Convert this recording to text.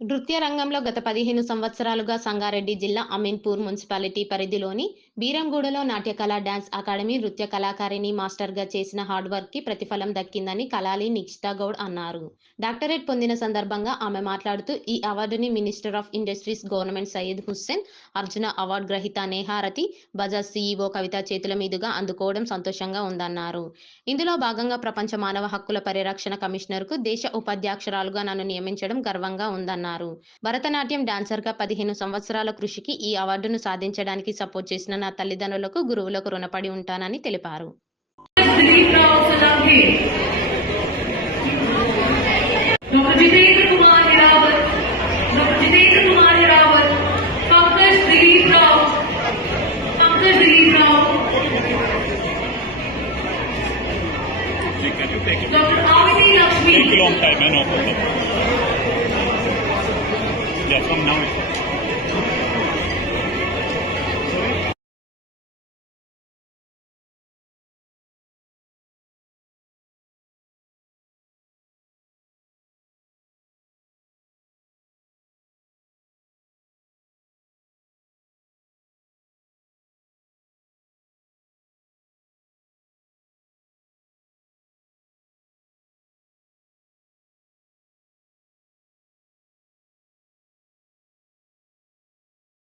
నృత్య రంగంలో గత పదిహేను సంవత్సరాలుగా సంగారెడ్డి జిల్లా అమీన్పూర్ మున్సిపాలిటీ పరిధిలోని బీరంగూడలో నాట్యకళ డాన్స్ అకాడమీ నృత్య కళాకారిణి మాస్టర్గా చేసిన హార్డ్ వర్క్కి ప్రతిఫలం దక్కిందని కలాలి నిక్షితా గౌడ్ అన్నారు. డాక్టరేట్ పొందిన సందర్భంగా ఆమె మాట్లాడుతూ ఈ అవార్డుని minister of industries government Syed Hussain Arjuna award గ్రహీత నేహారతి బజాజ్ సీఈఓ కవిత చేతుల మీదుగా అందుకోవడం సంతోషంగా ఉందన్నారు. ఇందులో భాగంగా ప్రపంచ మానవ హక్కుల పరిరక్షణ కమిషనర్కు దేశ ఉపాధ్యక్షురాలుగా నన్ను నియమించడం గర్వంగా ఉందన్నారు. భరతనాట్యం డాన్సర్గా పదిహేను సంవత్సరాల కృషికి ఈ అవార్డును సాధించడానికి సపోర్ట్ చేసిన నా తల్లిదండ్రులకు గురువులకు రుణపడి ఉంటానని తెలిపారు Long time, I know. Yeah, now.